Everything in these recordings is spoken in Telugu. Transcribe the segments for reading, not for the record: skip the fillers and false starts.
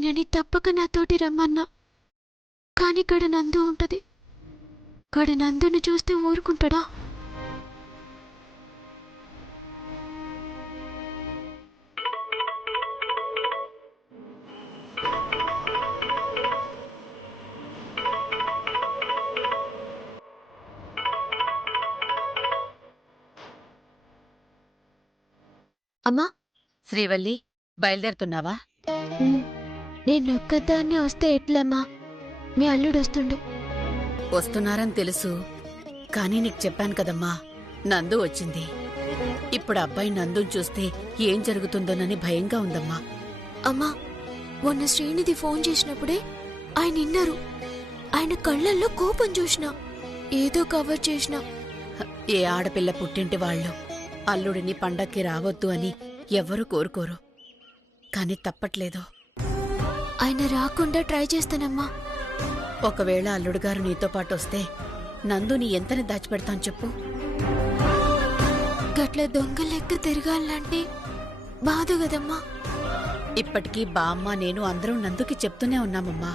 ఈయనని తప్పక నాతోటి రమ్మన్నా, కాని ఇక్కడ నందు ఉంటది. ఇక్కడ నందుని చూస్తే ఊరుకుంటాడా? అమ్మా, శ్రీవల్లి, బయలుదేరుతున్నావా? నేను ఒక్కదాన్ని వస్తే ఎట్లమ్మా? మీ అల్లుడు వస్తుండు. వస్తున్నారని తెలుసు, కానీ నీకు చెప్పాను కదమ్మా, నందు వచ్చింది. ఇప్పుడు అబ్బాయి నందుని చూస్తే ఏం జరుగుతుందోనని భయంగా ఉందమ్మా. అమ్మా, మొన్న శ్రీనిధి ఫోన్ చేసినప్పుడే ఆయన విన్నారు. ఆయన కళ్ళల్లో కోపం చూసిన, ఏదో కవర్ చేసిన. ఏ ఆడపిల్ల పుట్టింటి వాళ్ళు అల్లుడిని పండక్కి రావద్దు అని ఎవ్వరూ కోరుకోరు, కాని తప్పట్లేదు. ఆయన రాకుండా ట్రై చేస్తానమ్మా. ఒకవేళ అల్లుడుగారు నీతో పాటు వస్తే నందుని ఎంతని దాచిపెడతాను చెప్పు? గట్ల దొంగ లెక్క తిరగాలంటే బాధ కదమ్మా. ఇప్పటికీ బామ్మ నేను అందరం నందుకి చెప్తూనే ఉన్నామమ్మా.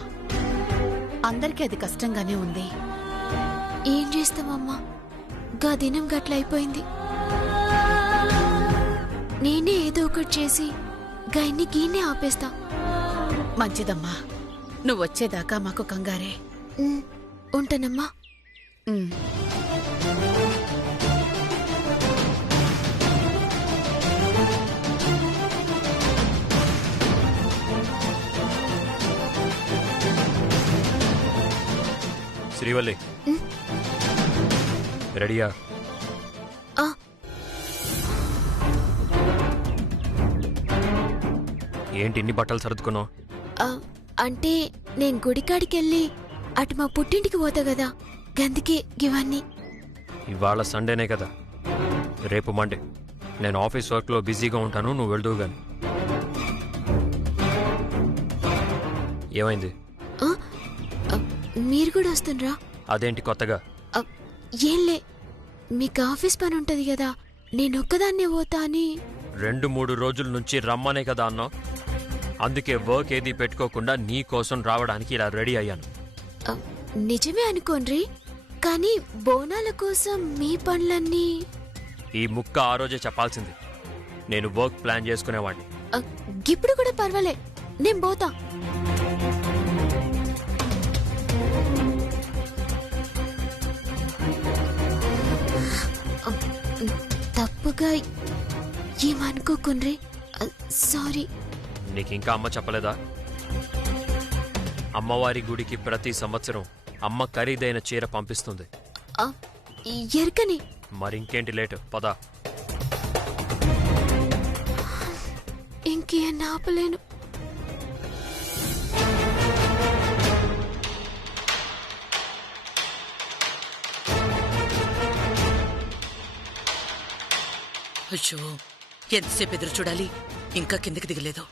అందరికీ అది కష్టంగానే ఉంది. ఏం చేస్తామమ్మా, గా దినం గట్ల అయిపోయింది. నేనే ఏదో ఒకటి చేసి గాయన్ని గీనే ఆపేస్తా. మంచిదమ్మా, నువ్వొచ్చేదాకా మాకు కంగారే. ఉంటానమ్మా. శ్రీవల్లి, రెడీయా? ఏంటి ఇన్ని బట్టలు సర్దుకున్నావు? అంటే నేను గుడికాడికెళ్ళి అటు మా పుట్టింటికి పోతా కదా, గందుకే ఇవన్నీ. ఇవాళ సండేనే కదా, రేపు మండే. నేను ఆఫీస్ వర్క్లో బిజీగా ఉంటాను, నువ్వు వెళ్దువు గాని. ఏమైంది? మీరు కూడా వస్తుండ్రా? అదేంటి కొత్తగా? ఏంలే, మీకు ఆఫీస్ పని ఉంటది కదా, నేనొక్కదాన్నే పోతా అని. 2-3 రోజుల నుంచి రమ్మనే కదా అన్నావు. అందుకే వర్క్ ఏది పెట్టుకోకుండా నీ కోసం రావడానికి ఇలా రెడీ అయ్యాను. నిజమే అనుకోండి, కానీ బోనాల కోసం మీ పనులన్నీ. ఈ ముక్క ఆ రోజే చెప్పాల్సింది. నేను వర్క్ ప్లాన్ చేసుకునేవాడిని. ఇప్పుడు కూడా పర్వాలే, నేను పోతా. తప్పుగా ఏమనుకోకుండ్రి, సారీ. నీకింకా అమ్మ చెప్పలేదా? అమ్మవారి గుడికి ప్రతి సంవత్సరం అమ్మ ఖరీదైన చీర పంపిస్తుంది. ఎరకని. మరింకేంటి లేటు, పద. ఇంకేం ఆపలేను. అయ్యో, ఎంతసేపు ఎదురు చూడాలి, ఇంకా కిందకి దిగలేదు.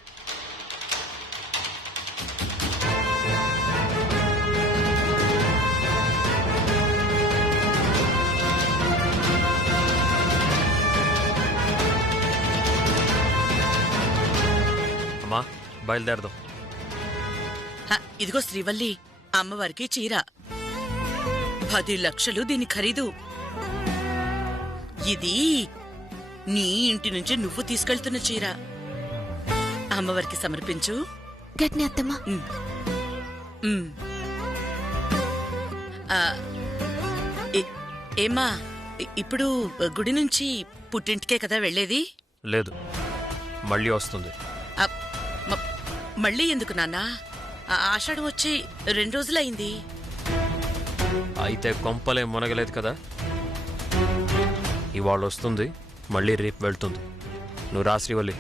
అమ్మా, బయలుదేరదాం. ఇదిగో శ్రీవల్లి, అమ్మవారికి చీర 10 లక్షలు దీని ఖరీదు. ఇది నీ ఇంటి నుంచి నువ్వు తీసుకెళ్తున్న చీర. అమ్మవారికి సమర్పించు. గట్ని అత్తమ్మా. ఏమ్మా, ఇప్పుడు గుడి నుంచి పుట్టింటికే కదా వెళ్లేది? లేదు, మళ్ళీ వస్తుంది. మళ్ళీ ఎందుకు నాన్నా? ఆషాఢం వచ్చి 2 రోజులైంది. అయితే కొంపలే మునగలేదు కదా. ఇవాళ వస్తుంది, మళ్ళీ రేపు వెళ్తుంది. నువ్వు రా శ్రీవల్లి.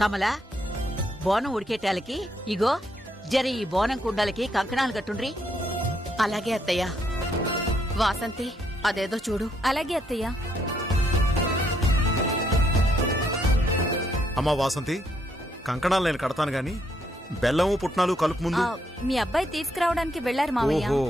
కమలా బోనం ఉడికేటాలకి ఇగో జర ఈ బోనం కుండలకి కంకణాలు కట్టుండ్రి. అలాగే అత్తయ్య. వాసంతి అదేదో చూడు. అలాగే అత్తయ్య. అమ్మా వాసంతి, కంకణాలు నేను కడతాను గాని బెల్లము పుట్నాలు కలుపు ముందు. మీ అబ్బాయి తీసుకురావడానికి వెళ్లారు మావయ్య. ఓహో,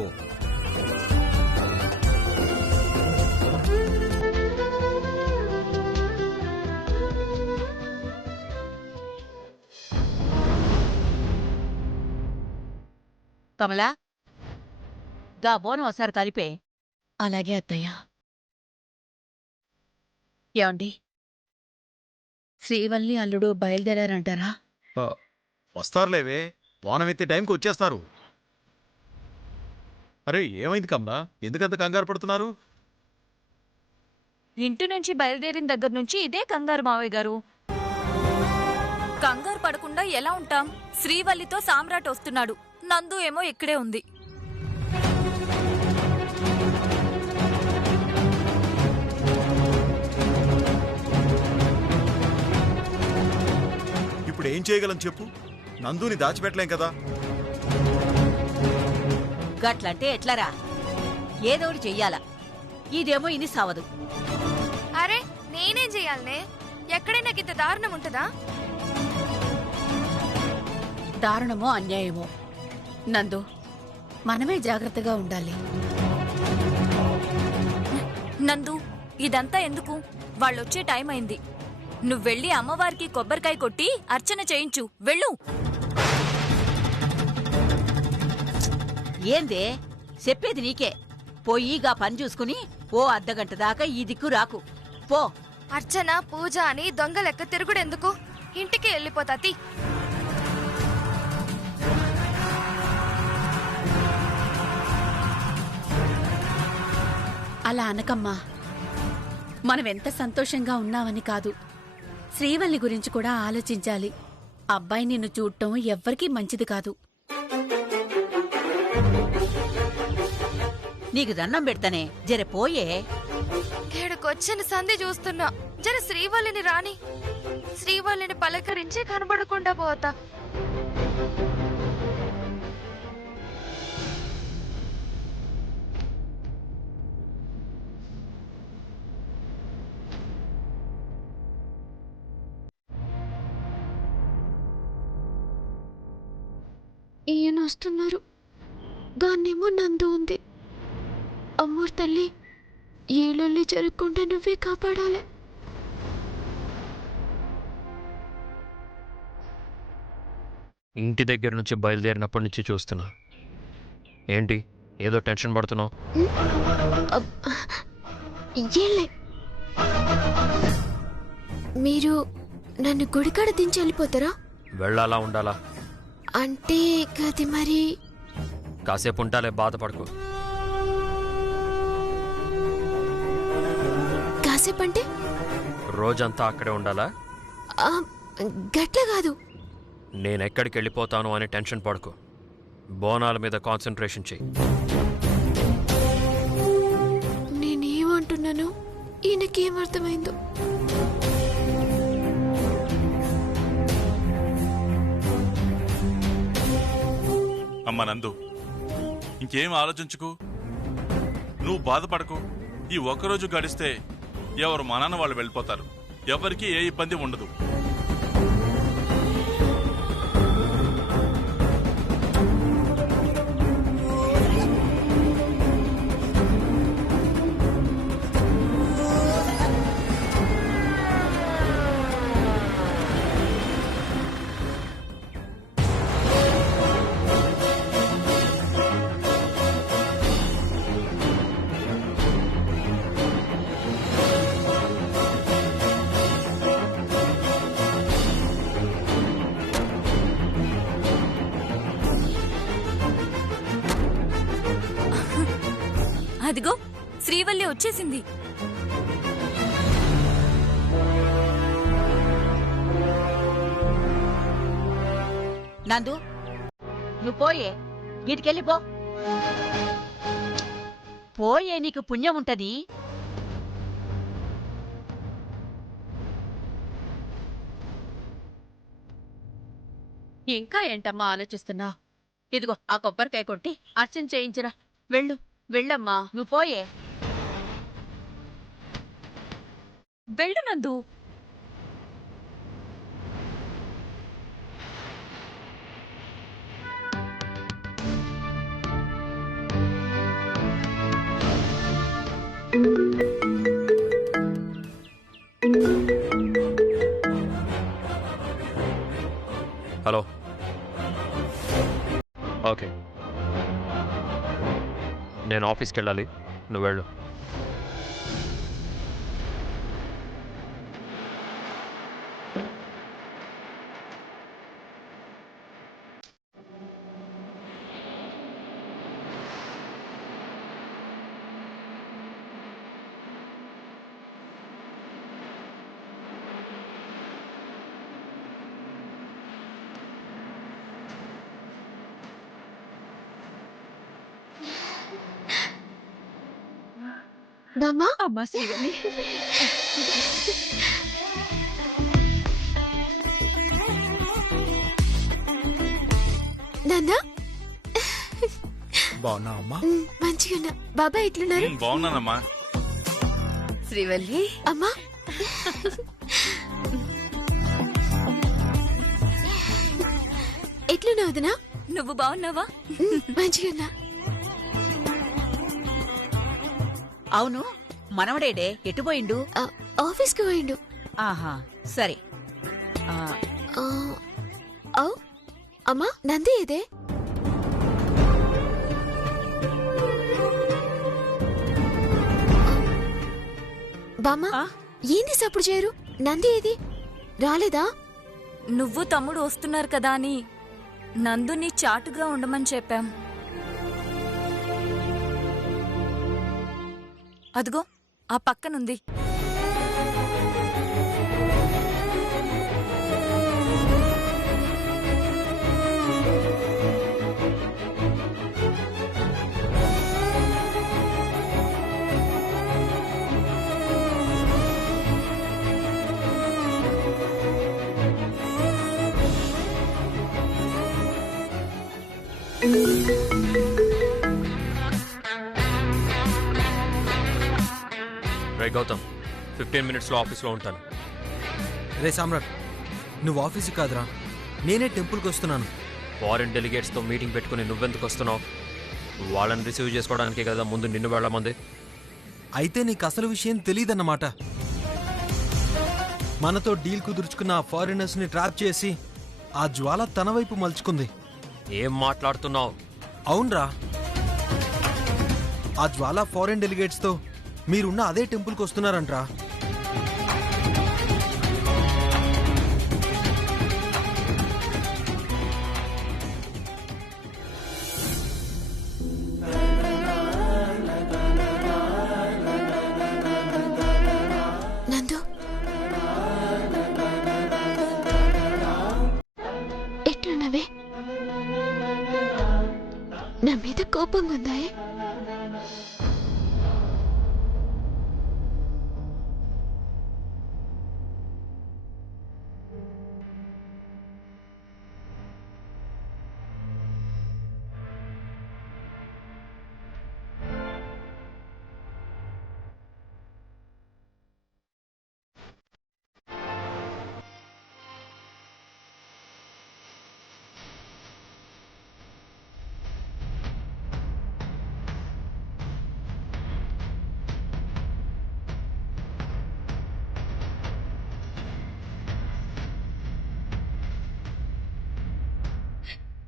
కమలా గా బోనం ఒకసారి కలిపే. అలాగే అత్తయ్య. ఏమండి, శ్రీవల్లి అల్లుడు బయలుదేరారంటారా? వస్తారులేవే, బోనం ఎత్తే టైంకి వచ్చేస్తారు. అరే ఏమైంది కమలా, ఎందుకంత కంగారు పడుతున్నారు? ఇంటి నుంచి బయలుదేరిన దగ్గర నుంచి ఇదే కంగారు మావయ్య గారు. కంగారు పడకుండా ఎలా ఉంటాం? శ్రీవల్లితో సామ్రాట్ వస్తున్నాడు, నందు ఏమో ఇక్కడే ఉంది. ఇప్పుడు ఏం చేయగలం చెప్పు? నందుని దాచిపెట్టలేం కదా. గట్లంటే ఎట్లరా? ఏదోటి చెయ్యాలా. ఇదేమో ఇని సావదు. అరే నేనేం చెయ్యాలనే? ఎక్కడైనా గిత్త దారుణం ఉంటుందా? దారుణమో అన్యాయమో నందు, మనమే జాగ్రత్తగా ఉండాలి. నందు, ఇదంతా ఎందుకు? వాళ్ళొచ్చే టైం అయింది. నువ్వెళ్ళి అమ్మవారికి కొబ్బరికాయ కొట్టి అర్చన చేయించు. వెళ్ళు. ఏందే చెప్పేది నీకే. పోయిగా పని చూసుకుని ఓ అర్ధగంట దాకా ఈ దిక్కు రాకు పో. అర్చన పూజ అని దొంగ లెక్క తిరుగుడెందుకు? ఇంటికి వెళ్ళిపోతాతి. అలా అనకమ్మా. మనమెంత సంతోషంగా ఉన్నామని కాదు, శ్రీవల్లి గురించి కూడా ఆలోచించాలి. అబ్బాయి నిన్ను చూడటం ఎవ్వరికీ మంచిది కాదు. నీకు దండం పెడతానే, జర పోయే. ఏడుకొచ్చిన సంధి చూస్తున్నా. జర శ్రీవల్లిని రాని. శ్రీవల్లిని పలకరించి కనబడకుండా పోతా. ఈయన వస్తున్నారు. దాన్నేమో నందు ఉంది. అమ్మోర్ తల్లి, ఏళ్ళొల్లి జరగకుండా నువ్వే కాపాడాలి. ఇంటి దగ్గర నుంచి బయలుదేరినప్పటి నుంచి చూస్తున్నా. ఏంటి ఏదో టెన్షన్ పడుతున్నావు? ఏలే, మీరు నన్ను గుడికాడ దించి వెళ్ళిపోతారా? వెళ్ళాలా ఉండాలా? అంటే గది మరి. కాసేపు ఉంటాలే, బాధపడకు. కాసేపు అంటే రోజంతా అక్కడే ఉండాలా? గట్ల కాదు. నేనెక్కడికి వెళ్ళిపోతాను అని టెన్షన్ పడకు. బోనాల మీద కాన్సన్ట్రేషన్ చెయ్యి. నేనేమంటున్నాను ఈయనకేమర్థమైందో. అమ్మ నందు, ఇంకేం ఆలోచించుకు, నువ్వు బాధపడకు. ఈ ఒక్కరోజు గడిస్తే ఎవరు మనన్న వాళ్ళు వెళ్ళిపోతారు. ఎవరికి ఏ ఇబ్బంది ఉండదు. అదిగో శ్రీవల్లి వచ్చేసింది. నందు, నువ్వు పోయే. గీటికెళ్ళిపో. పోయే, నీకు పుణ్యం ఉంటది. ఇంకా ఏంటమ్మా ఆలోచిస్తున్నా? ఇదిగో ఆ కొబ్బరికాయ కొట్టి అర్చన చేయించరా. వెళ్ళు, వెళ్ళమ్మా. నువ్వు పోయే. వెళ్ళు నందు. హలో. ఓకే, నేను ఆఫీస్కి వెళ్ళాలి, నువ్వు వెళ్ళు. బామ్మ, అమ్మా శ్రీవల్లి, నాన్న బాగున్నా అమ్మా? మంచిగా ఉన్నా. బాబాయ్ ఎట్లున్నారు? బాగున్నానమ్మా. శ్రీవల్లి, అమ్మా ఎట్లున్నావు వదినా? నువ్వు బాగున్నావా? మంచిగా ఉన్నా. అవును, మనవడేడే ఎటుపోయిండు? ఆఫీస్కి పోయిండు. ఆహా, సరే. ఆ, ఆ, ఔ, అమ్మా నంది ఏదే? బామ్మ, ఆ? ఏంది సప్పుడు చేయరు? నంది ఏది రాలేదా? నువ్వు తమ్ముడు వస్తున్నారు కదా అని నందుని చాటుగా ఉండమని చెప్పాం. అదిగో ఆ పక్కనుంది. రే గౌతమ్, 15 మినిట్స్లో ఆఫీస్లో ఉంటాను. రే సామ్రాట్, నువ్వు ఆఫీసు కాదురా, నేనే టెంపుల్కి వస్తున్నాను. ఫారిన్ డెలిగేట్స్తో మీటింగ్ పెట్టుకుని నువ్వెందుకు వస్తున్నావు? వాళ్ళని రిసీవ్ చేసుకోవడానికే కదా ముందు నిన్ను వెళ్ళమంది. అయితే నీకు అసలు విషయం తెలియదన్నమాట. మనతో డీల్ కుదుర్చుకున్న ఆ ఫారినర్స్ని ట్రాప్ చేసి ఆ జ్వాల తన వైపు మలుచుకుంది. ఏం మాట్లాడుతున్నావు? అవునరా, ఆ జ్వాల ఫారిన్ డెలిగేట్స్తో మీరున్న అదే టెంపుల్కి వస్తున్నారంట్రా. నందు, ఎట్లున్నవే? నా మీద కోపంగా ఉందాయే?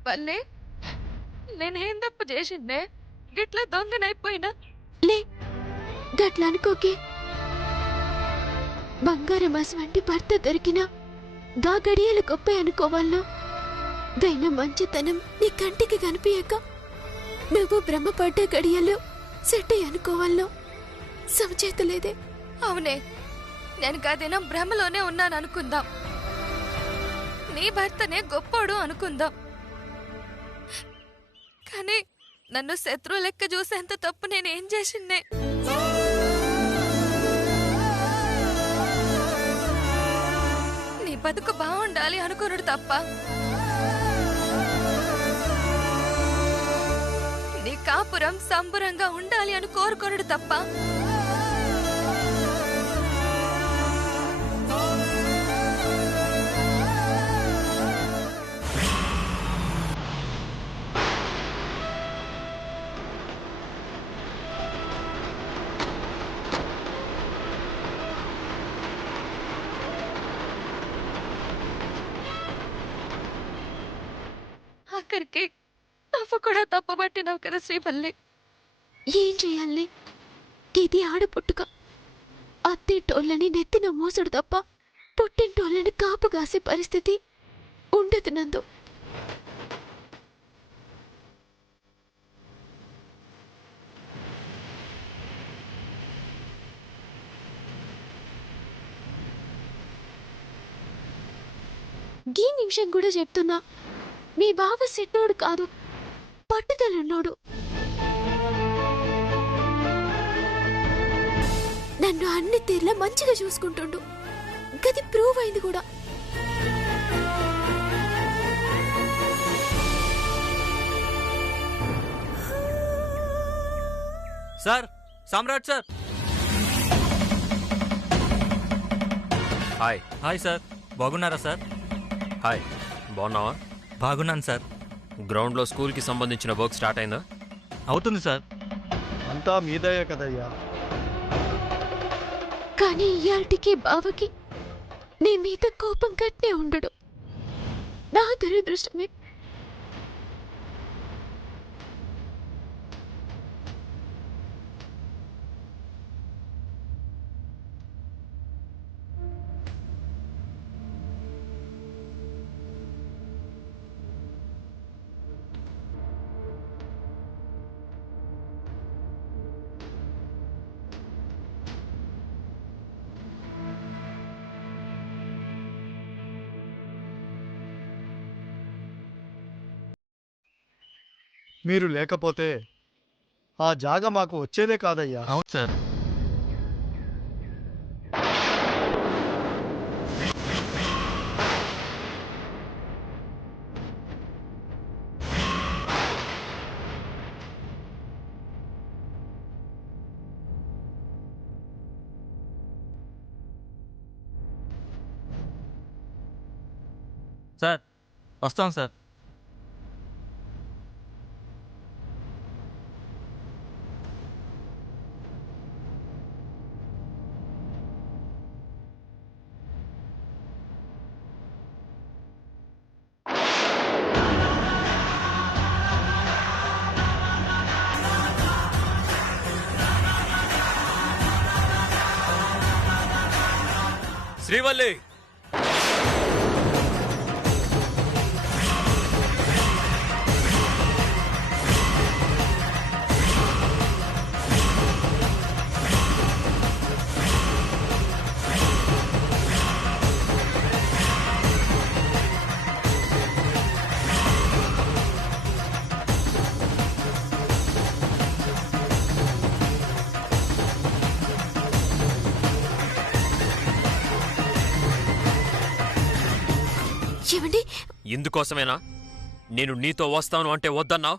పల్లె, నేనేం తప్పు చేసిందే గిట్లా దొంగనైపోయినా? లే, గట్లా అనుకోకే. బంగారమాస వంటి భర్త దొరికినా గా గడియలు గొప్ప అనుకోవాలనో, దైన మంచితనం నీ కంటికి కనిపించక నువ్వు భ్రమపడ్డ గడియలు సెట్ అనుకోవాలనో సమచేతలేదే. అవునే, నేను గదినం భ్రమలోనే ఉన్నాను అనుకుందాం. నీ భర్తనే గొప్పోడు అనుకుందాం. కానీ నన్ను శత్రువు లెక్క చూసేంత తప్పు నేనేం చేసిందే? నీ బతుకు బాగుండాలి అనుకున్నాడు తప్ప కాపురం సంబరంగా ఉండాలి అని కోరుకొనడు తప్ప అక్కడికి నువ్వు కూడా తప్పబట్టినావు కదా శ్రీవల్లి. ఏం చేయాలి? ఇది ఆడపుట్టుక. అత్తింటోళ్ళని నెత్తిన మోసడు తప్ప పుట్టింటోళ్ళని కాపుగాసే పరిస్థితి ఉండదు నందు. ఈ నిమిషం కూడా చెప్తున్నా, మీ బావ సిట్టోడు కాదు, పట్టుదలున్నోడు. నన్ను అన్ని తీర్లా మంచిగా చూసుకుంటుండు. గది ప్రూవ్ అయింది కూడా. సార్, సామ్రాట్ సార్. హాయ్. హాయ్ సార్, బాగున్నారా సార్? హాయ్, బాగున్నావా? బాగున్నాను సార్. గ్రౌండ్లో స్కూల్కి సంబంధించిన వర్క్ స్టార్ట్ అయిందా? అవుతుంది సార్. అంతా మీదయ్యే కదయ్యా. కానీ ఇయాల్టికి బావకి నీ మీద కోపం కట్టే ఉండడు. నా దురదృష్టమే. మీరు లేకపోతే ఆ జాగ మాకు వచ్చేదే కాదయ్యా. అవును సార్. సార్, వస్తాం సార్. శ్రీవల్లి, ఏమండి? ఇందుకోసమేనా నేను నీతో వస్తాను అంటే వద్దన్నావు?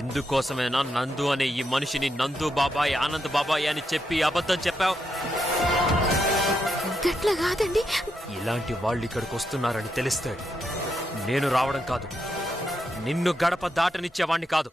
ఇందుకోసమేనా నందు అనే ఈ మనిషిని నందు బాబాయ్, ఆనంద్ బాబాయ్ అని చెప్పి అబద్ధం చెప్పావు? గట్ల కాదండి. ఇలాంటి వాళ్ళు ఇక్కడికి వస్తున్నారని తెలిస్తే నేను రావడం కాదు, నిన్ను గడప దాటనిచ్చేవాణ్ణి కాదు.